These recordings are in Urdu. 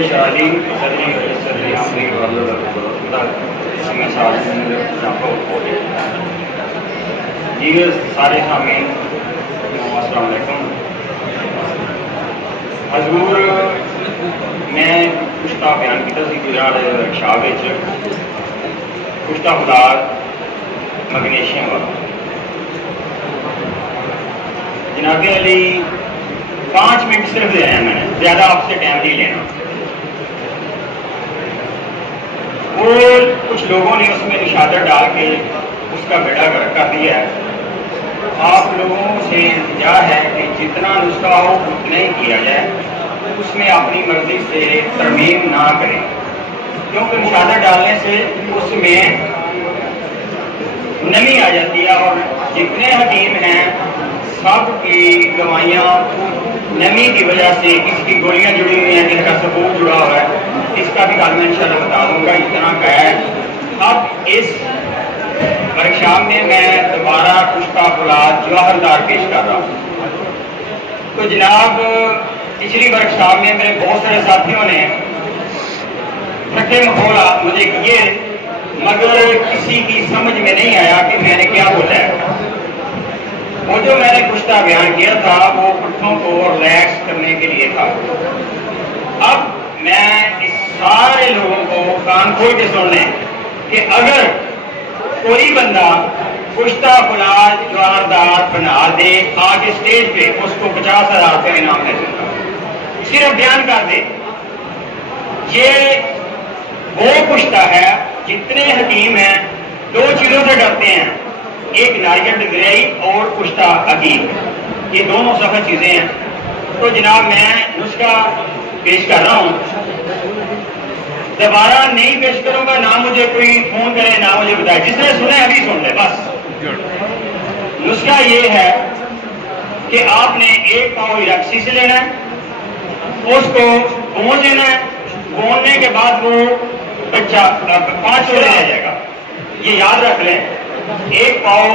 شالی صدری صدری عامری جی سارے سامعین السلام علیکم. حضور میں کشتہ بیان کیا گزرا شاہ کشتہ خدار مگنیشیم والا جناب علی 5 منٹ صرف لے ہیں، میں نے زیادہ آپ سے ٹائم نہیں لینا. وہ کچھ لوگوں نے اس میں نشادر ڈال کے اس کا بیڑا گرک کر دیا ہے. آپ لوگوں سے التجا ہے کہ جتنا نسخہ ہو اتنا ہی کیا جائے، اس میں اپنی مرضی سے ترمیم نہ کریں، کیونکہ نشادر ڈالنے سے اس میں نمی آ جاتی ہے اور جتنے حکیم ہیں سب کی دوائیاں نمی کی وجہ سے، کسی کی گولیاں جڑی ہوئی ہیں، کسی کا ثبوت جڑا ہوا ہے. اس کا بھی کل میں انشاءاللہ بتا دوں گا. اتنا کا ہے. اب اس ورکشاپ میں دوبارہ کشتہ فولاد جواہردار پیش کر رہا ہوں. تو جناب پچھلی ورکشاپ میں میرے بہت سارے ساتھیوں نے رکھے مخولا مجھے کیے، مگر کسی کی سمجھ میں نہیں آیا کہ میں نے کیا بولا ہے. وہ جو میں نے کشتہ بیان کیا تھا وہ پٹھوں کو ریلیکس کرنے کے لیے تھا. اب میں اس سارے لوگوں کو کان کھول کے سن لیں کہ اگر کوئی بندہ کشتہ فولاد جواہردار بنا دے آگے اسٹیج پہ، اس کو 50,000 روپے انعام دے دوں گا. صرف بیان کر دے. یہ وہ کشتہ ہے جتنے حکیم ہیں 2 چیزوں سے ڈرتے ہیں، ایک ناریل گریائی اور کشتہ عقیق. یہ دونوں سفر چیزیں ہیں. تو جناب میں نسخہ پیش کر رہا ہوں. دوبارہ نہیں پیش کروں گا، نہ مجھے کوئی فون کرے نہ مجھے بتائے. جس نے سنا ابھی سن لے بس. نسخہ یہ ہے کہ آپ نے 1 پاؤ رکسی سے لینا ہے، اس کو گون لینا ہے. گوننے کے بعد وہ بچہ 5 کلو لے جائے گا. یہ یاد رکھ لیں، 1 پاؤ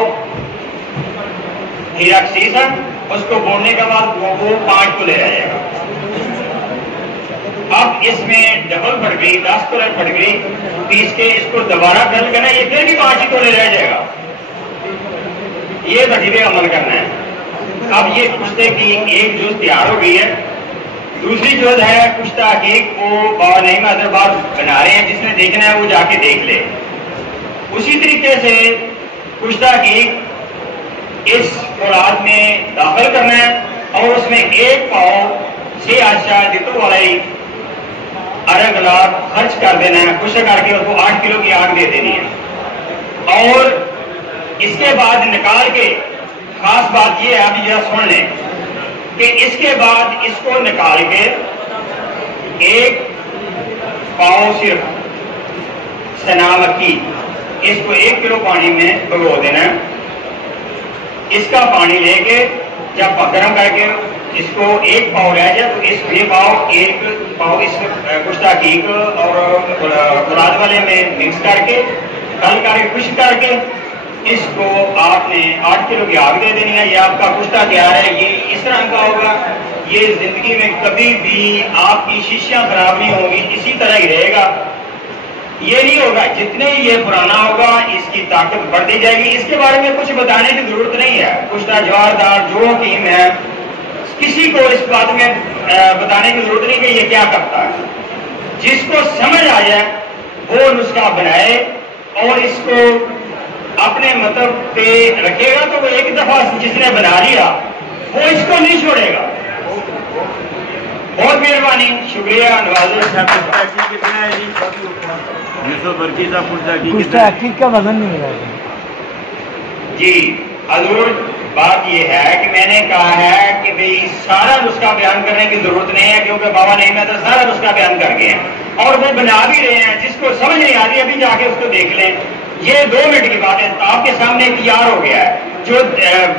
ہیراکسیس ہے، اس کو گوننے کے بعد وہ 5 کلو لے جائے گا. اب اس میں ڈبل پڑ گئی، 10 کلو پڑ گئی، پیس کے اس کو دوبارہ ڈل کرنا، یہ پھر بھی 5 کلو رہ جائے گا. یہ وظیفے عمل کرنا ہے. اب یہ کشتے کی ایک جز تیار ہو گئی ہے. دوسری جز ہے کشتہ عقیق، وہ بابا نعیم حیدرآباد بنا رہے ہیں. جس نے دیکھنا ہے وہ جا کے دیکھ لے. اسی طریقے سے کشتہ عقیق اس فولاد میں داخل کرنا ہے اور اس میں 1 پاؤ سے آشا جتو والی ارگ گلاب خرچ کر دینا ہے. خشک کر کے اس کو 8 کلو کی آگ دے دینی ہے. اور اس کے بعد نکال کے، خاص بات یہ ہے ابھی ذرا سن لیں کہ اس کے بعد اس کو نکال کے 1 پاؤ صرف سنا مکی، اس کو 1 کلو پانی میں بھگو دینا ہے. اس کا پانی لے کے جب گرم کر کے اس کو 1 پاؤ رہ جائے تو اس 1 پاؤ اس کشتہ عقیق اور فولاد والے میں مکس کر کے کل کر کے خشک کر کے اس کو آپ نے 8 کلو کی آگ دے دینی ہے. یہ آپ کا کشتہ تیار ہے. یہ اس طرح کا ہوگا. یہ زندگی میں کبھی بھی آپ کی شیشیاں خراب نہیں ہوں گی، اسی طرح ہی رہے گا. یہ نہیں ہوگا، جتنے یہ پرانا ہوگا اس کی طاقت بڑھتی جائے گی. اس کے بارے میں کچھ بتانے کی ضرورت نہیں ہے. کشتہ جواہردار جو حکیم ہے کسی کو اس بات میں بتانے کی ضرورت نہیں کہ یہ کیا کرتا ہے. جس کو سمجھ آ جائے وہ نسخہ بنائے اور اس کو اپنے مطلب پہ رکھے گا. تو وہ ایک دفعہ جس نے بنا لیا وہ اس کو نہیں چھوڑے گا. بہت مہربانی، شکریہ. عقیق کا وزن نہیں ملا جی حضور بات یہ ہے کہ میں نے کہا ہے کہ بھئی سارا نسخہ بیان کرنے کی ضرورت نہیں ہے، کیونکہ بابا نعیم تو سارا نسخہ بیان کر گئے ہیں اور وہ بنا بھی رہے ہیں. جس کو سمجھ نہیں آ رہی ابھی جا کے اس کو دیکھ لیں. یہ 2 منٹ کی بات ہے. آپ کے سامنے تیار ہو گیا ہے. جو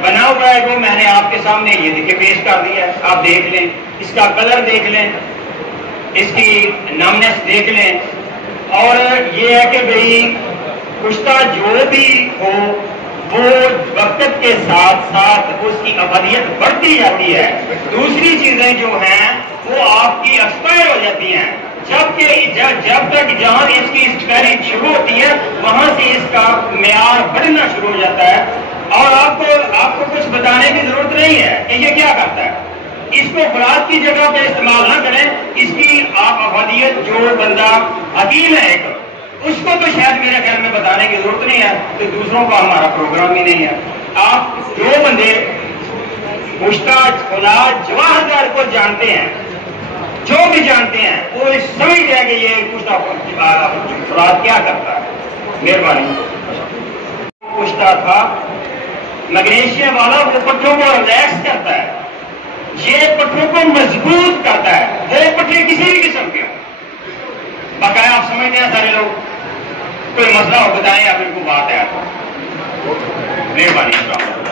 بنا ہوا ہے وہ میں نے آپ کے سامنے یہ دیکھے پیش کر دیا ہے. آپ دیکھ لیں، اس کا کلر دیکھ لیں، اس کی نامنس دیکھ لیں. اور یہ ہے کہ بھئی کشتہ جو بھی ہو وہ وقت کے ساتھ ساتھ اس کی ابدیت بڑھتی جاتی ہے. دوسری چیزیں جو ہیں وہ آپ کی ایکسپائر ہو جاتی ہیں. جب تک جہاں اس کی اسٹیری شروع ہوتی ہے وہاں سے اس کا معیار بڑھنا شروع ہو جاتا ہے، اور آپ کو کچھ بتانے کی ضرورت نہیں ہے کہ یہ کیا کرتا ہے۔ اس کو خوراک کی جگہ پہ استعمال نہ کریں، اس کی آپ افادیت جو بندہ حکیم ہے ایک، اس کو تو شاید میرے خیال میں بتانے کی ضرورت نہیں ہے، تو دوسروں کا ہمارا پروگرام ہی نہیں ہے۔ آپ جو بندے پشتاج فلاج جواہر کو جانتے ہیں، جو بھی جانتے ہیں وہ سمجھتے ہیں کہ یہ پشتا فلاد کیا کرتا ہے۔ مہربانی۔ پوچھتا تھا میگنیشیم والا، وہ پٹھوں کو ریلیکس کرتا ہے، یہ پٹھوں کو مضبوط کرتا ہے، وہ پٹھے کسی بھی قسم کے ہوں۔ باقاعدہ آپ سمجھتے ہیں سارے لوگ، کوئی مسئلہ ہو بتائیں، آپ ان کو بات ہے۔ مہربانی۔